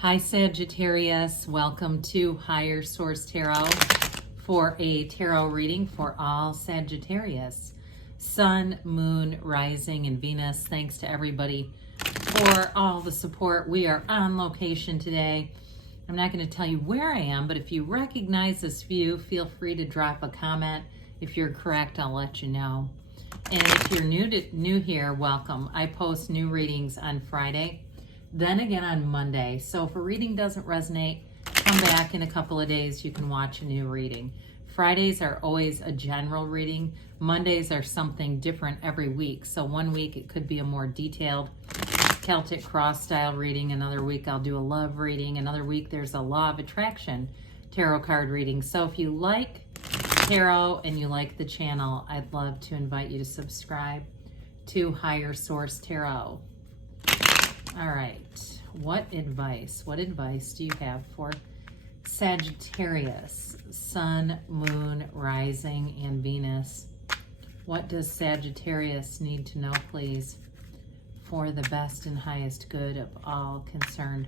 Hi Sagittarius, welcome to Higher Source Tarot for a tarot reading for all Sagittarius. Sun, Moon, Rising, and Venus. Thanks to everybody for all the support. We are on location today. I'm not going to tell you where I am, but if you recognize this view, feel free to drop a comment. If you're correct, I'll let you know. And if you're new here, welcome. I post new readings on Friday, then again on Monday. So if a reading doesn't resonate, come back in a couple of days. You can watch a new reading. Fridays are always a general reading. Mondays are something different every week. So one week it could be a more detailed Celtic cross style reading. Another week I'll do a love reading. Another week there's a law of attraction tarot card reading. So if you like tarot and you like the channel, I'd love to invite you to subscribe to Higher Source Tarot. All right, what advice do you have for Sagittarius, Sun, Moon, Rising, and Venus? What does Sagittarius need to know, please, for the best and highest good of all concerned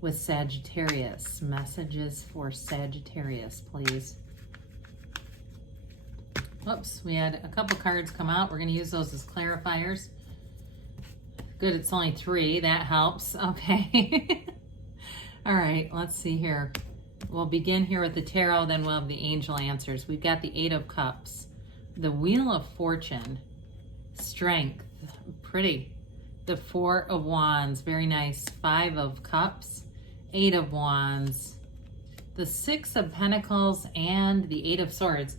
with Sagittarius? Messages for Sagittarius, please. Whoops, we had a couple cards come out. We're going to use those as clarifiers. Good, it's only 3. That helps. Okay. All right, let's see here. We'll begin here with the tarot, then we'll have the angel answers. We've got the 8 of Cups, the Wheel of Fortune, Strength, pretty. The 4 of Wands, very nice. 5 of Cups, 8 of Wands, the 6 of Pentacles, and the 8 of Swords.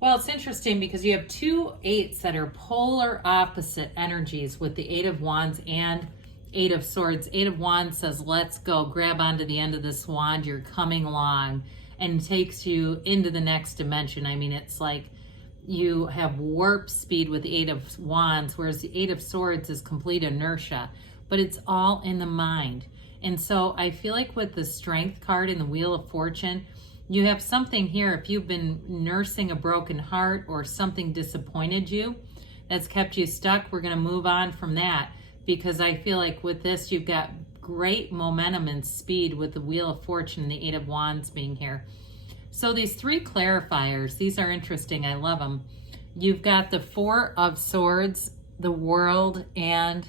Well, it's interesting because you have 2 8s that are polar opposite energies with the 8 of Wands and 8 of Swords. 8 of Wands says, let's go, grab onto the end of this wand, you're coming along, and takes you into the next dimension. I mean, it's like you have warp speed with the 8 of Wands, whereas the 8 of Swords is complete inertia, but it's all in the mind. And so I feel like with the Strength card in the Wheel of Fortune, you have something here. If you've been nursing a broken heart or something disappointed you that's kept you stuck, we're going to move on from that, because I feel like with this, you've got great momentum and speed with the Wheel of Fortune and the 8 of Wands being here. So these 3 clarifiers, these are interesting. I love them. You've got the 4 of Swords, the World, and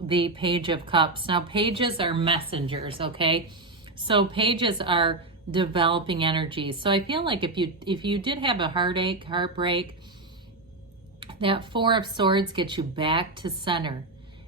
the Page of Cups. Now, pages are messengers, okay? So pages are developing energies. So I feel like if you did have a heartache, heartbreak, that 4 of Swords gets you back to center.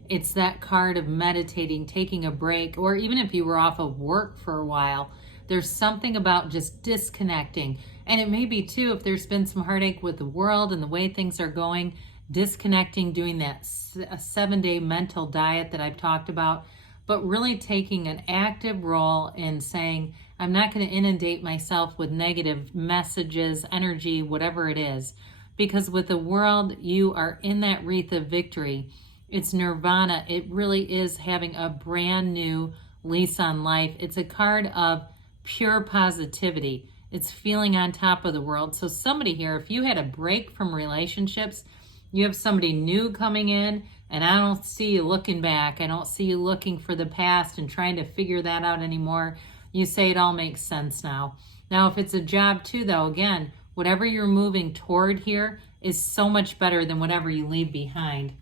It's that card of meditating, taking a break, or even if you were off of work for a while, there's something about just disconnecting. And it may be too, if there's been some heartache with the world and the way things are going, disconnecting, doing that 7-day mental diet that I've talked about, but really taking an active role in saying, I'm not going to inundate myself with negative messages, energy, whatever it is. Because with the World, you are in that wreath of victory. It's nirvana. It really is having a brand new lease on life. It's a card of pure positivity. It's feeling on top of the world. So somebody here, if you had a break from relationships, you have somebody new coming in, and I don't see you looking back. I don't see you looking for the past and trying to figure that out anymore. You say it all makes sense now. Now, if it's a job too, though, again, whatever you're moving toward here is so much better than whatever you leave behind.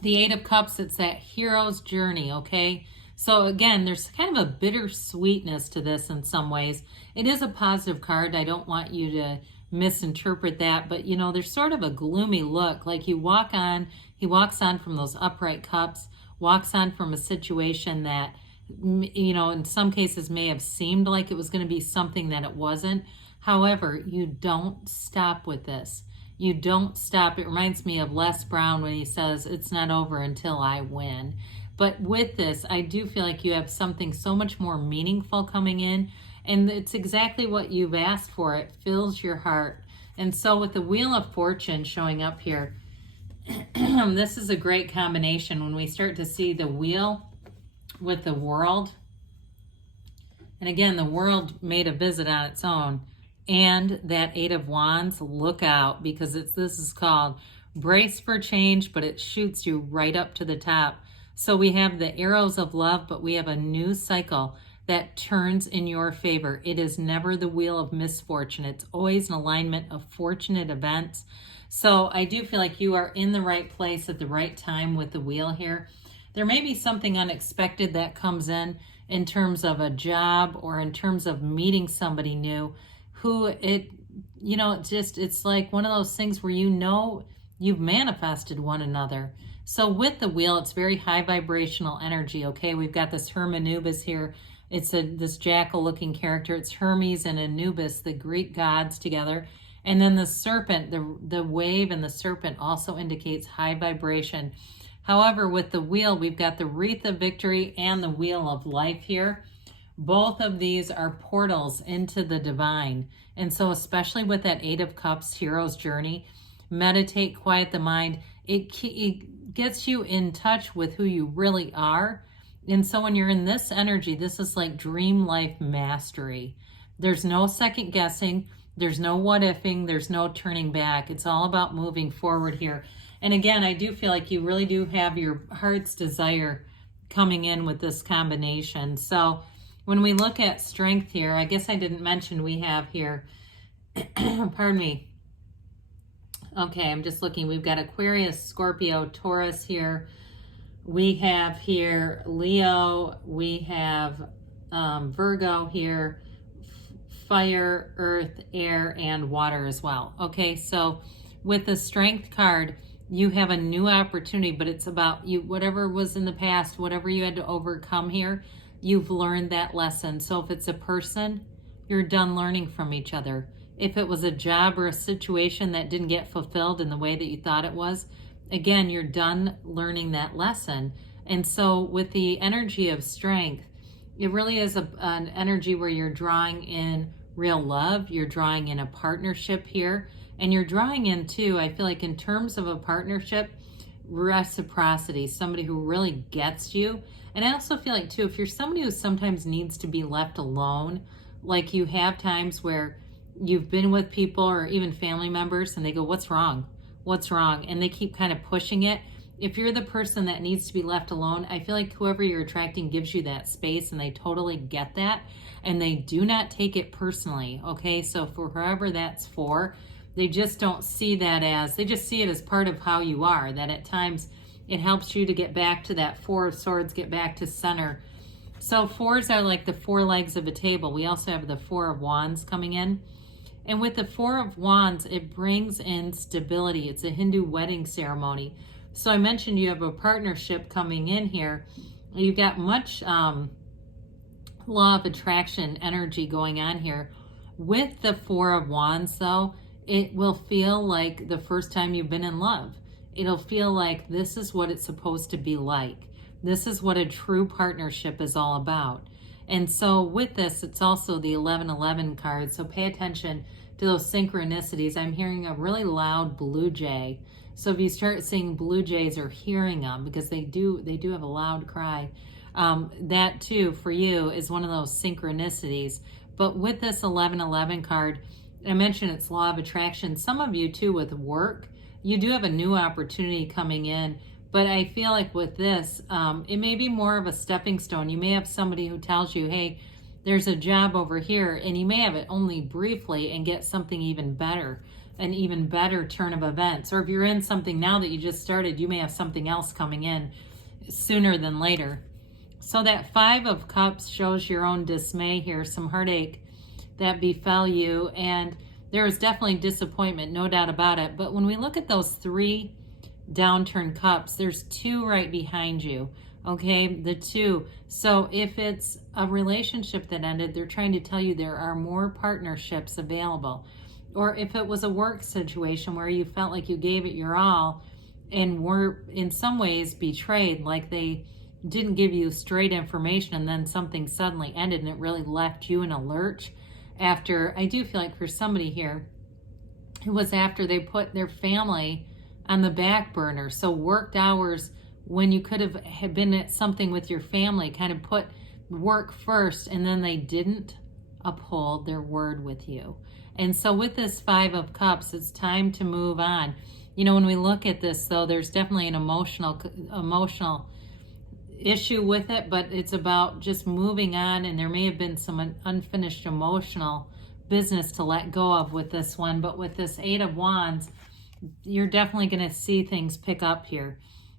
The 8 of Cups, it's that hero's journey, okay? So again, there's kind of a bittersweetness to this in some ways. It is a positive card. I don't want you to misinterpret that, but you know, there's sort of a gloomy look. Like he walks on from those upright cups, walks on from a situation that, you know, in some cases may have seemed like it was going to be something that it wasn't. However, you don't stop with this. You don't stop. It reminds me of Les Brown when he says, it's not over until I win. But with this, I do feel like you have something so much more meaningful coming in, and it's exactly what you've asked for. It fills your heart. And so with the Wheel of Fortune showing up here, this is a great combination when we start to see the wheel with the World. And again, the World made a visit on its own. And that 8 of Wands, look out, because this is called brace for change, but it shoots you right up to the top. So we have the arrows of love, but we have a new cycle that turns in your favor. It is never the wheel of misfortune. It's always an alignment of fortunate events. So I do feel like you are in the right place at the right time with the wheel here. There may be something unexpected that comes in terms of a job or in terms of meeting somebody new who it's like one of those things where you've manifested one another. So with the wheel, it's very high vibrational energy, okay? We've got this Hermanubis here. It's this jackal-looking character. It's Hermes and Anubis, the Greek gods together. And then the serpent, the wave and the serpent also indicates high vibration. However, with the wheel, we've got the wreath of victory and the wheel of life here. Both of these are portals into the divine. And so especially with that Eight of Cups, hero's journey, meditate, quiet the mind. It gets you in touch with who you really are. And so when you're in this energy, this is like dream life mastery. There's no second guessing. There's no what ifing. There's no turning back. It's all about moving forward here. And again, I do feel like you really do have your heart's desire coming in with this combination. So when we look at strength here, I guess I didn't mention we have here, pardon me. Okay, I'm just looking. We've got Aquarius, Scorpio, Taurus here. We have here Leo. We have Virgo here. Fire, earth, air, and water as well. Okay, so with the strength card, you have a new opportunity, but it's about you, whatever was in the past, whatever you had to overcome here, you've learned that lesson. So if it's a person, you're done learning from each other. If it was a job or a situation that didn't get fulfilled in the way that you thought it was, again, you're done learning that lesson. And so with the energy of strength, it really is an energy where you're drawing in real love. You're drawing in a partnership here. And you're drawing in too, I feel like in terms of a partnership, reciprocity, somebody who really gets you. And I also feel like too, if you're somebody who sometimes needs to be left alone, like you have times where you've been with people or even family members and they go, what's wrong? What's wrong? And they keep kind of pushing it. If you're the person that needs to be left alone, I feel like whoever you're attracting gives you that space and they totally get that and they do not take it personally, okay? So for whoever that's for, they just don't see that as, they just see it as part of how you are, that at times it helps you to get back to that Four of Swords, get back to center. So fours are like the four legs of a table. We also have the Four of Wands coming in. And with the Four of Wands, it brings in stability. It's a Hindu wedding ceremony. So I mentioned you have a partnership coming in here. You've got much law of attraction energy going on here. With the Four of Wands, though, it will feel like the first time you've been in love. It'll feel like this is what it's supposed to be like. This is what a true partnership is all about. And so with this, it's also the 1111 card. So pay attention to those synchronicities. I'm hearing a really loud blue jay. So if you start seeing blue jays or hearing them, because they do have a loud cry, that too for you is one of those synchronicities. But with this 1111 card, I mentioned it's law of attraction. Some of you too with work, you do have a new opportunity coming in. But I feel like with this, it may be more of a stepping stone. You may have somebody who tells you, hey, there's a job over here, and you may have it only briefly and get something even better, an even better turn of events. Or if you're in something now that you just started, you may have something else coming in sooner than later. So that Five of Cups shows your own dismay here, some heartache that befell you, and there is definitely disappointment, no doubt about it. But when we look at those three downturned cups, there's two right behind you, okay? The two. So if it's a relationship that ended, they're trying to tell you there are more partnerships available. Or if it was a work situation where you felt like you gave it your all and were in some ways betrayed, like they didn't give you straight information and then something suddenly ended and it really left you in a lurch. After, I do feel like for somebody here, it was after they put their family on the back burner. So worked hours when you could have been at something with your family, kind of put work first, and then they didn't uphold their word with you. And so with this Five of Cups, it's time to move on. You know, when we look at this, though, there's definitely an emotional issue with it, but it's about just moving on, and there may have been some unfinished emotional business to let go of with this one. But with this Eight of Wands, you're definitely going to see things pick up here.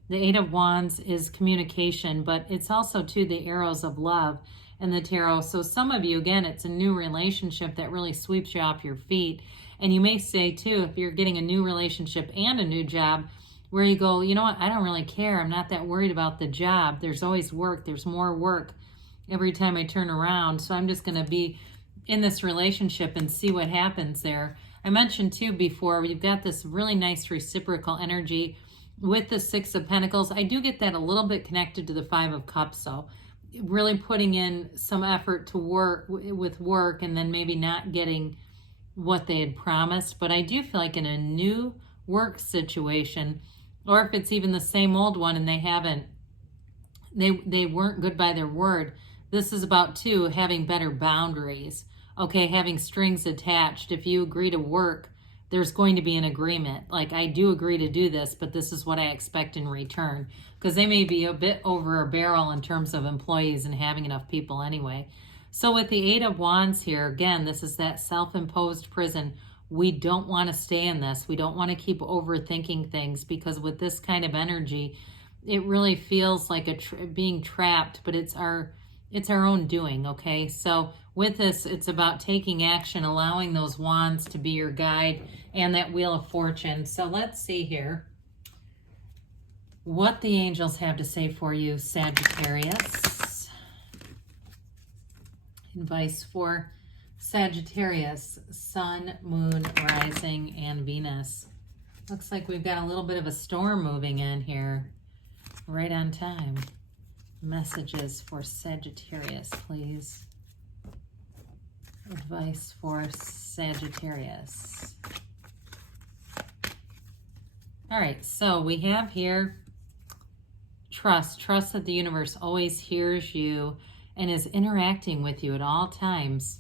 The Eight of Wands is communication, but it's also too the arrows of love in the tarot. So some of you, again, it's a new relationship that really sweeps you off your feet. And you may say too, if you're getting a new relationship and a new job, where you go, you know what, I don't really care. I'm not that worried about the job. There's always work. There's more work every time I turn around. So I'm just going to be in this relationship and see what happens there. I mentioned too before, you've got this really nice reciprocal energy with the Six of Pentacles. I do get that a little bit connected to the Five of Cups. So really putting in some effort to work with work, and then maybe not getting what they had promised. But I do feel like in a new work situation, or if it's even the same old one and they weren't good by their word, this is about too having better boundaries. Okay, having strings attached. If you agree to work, there's going to be an agreement. Like, I do agree to do this, but this is what I expect in return. Because they may be a bit over a barrel in terms of employees and having enough people anyway. So with the Eight of Wands here, again, this is that self-imposed prison. We don't want to stay in this. We don't want to keep overthinking things, because with this kind of energy, it really feels like being trapped, but it's our own doing, okay? So with this, it's about taking action, allowing those wands to be your guide, and that Wheel of Fortune. So let's see here what the angels have to say for you, Sagittarius. Advice for Sagittarius, Sun, Moon, Rising, and Venus. Looks like we've got a little bit of a storm moving in here. Right on time. Messages for Sagittarius, please. Advice for Sagittarius. All right, so we have here trust. Trust that the universe always hears you and is interacting with you at all times.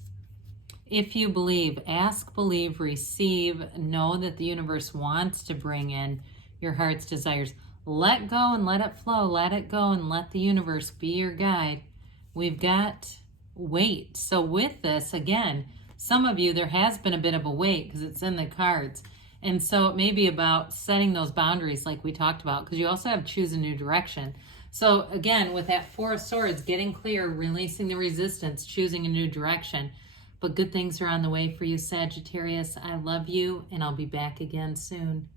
If you believe, ask, believe, receive, know that the universe wants to bring in your heart's desires. Let go and let it flow. Let it go and let the universe be your guide. We've got wait. So with this, again, some of you, there has been a bit of a wait because it's in the cards. And so it may be about setting those boundaries like we talked about, because you also have choose a new direction. So again, with that Four of Swords, getting clear, releasing the resistance, choosing a new direction. But good things are on the way for you, Sagittarius. I love you, and I'll be back again soon.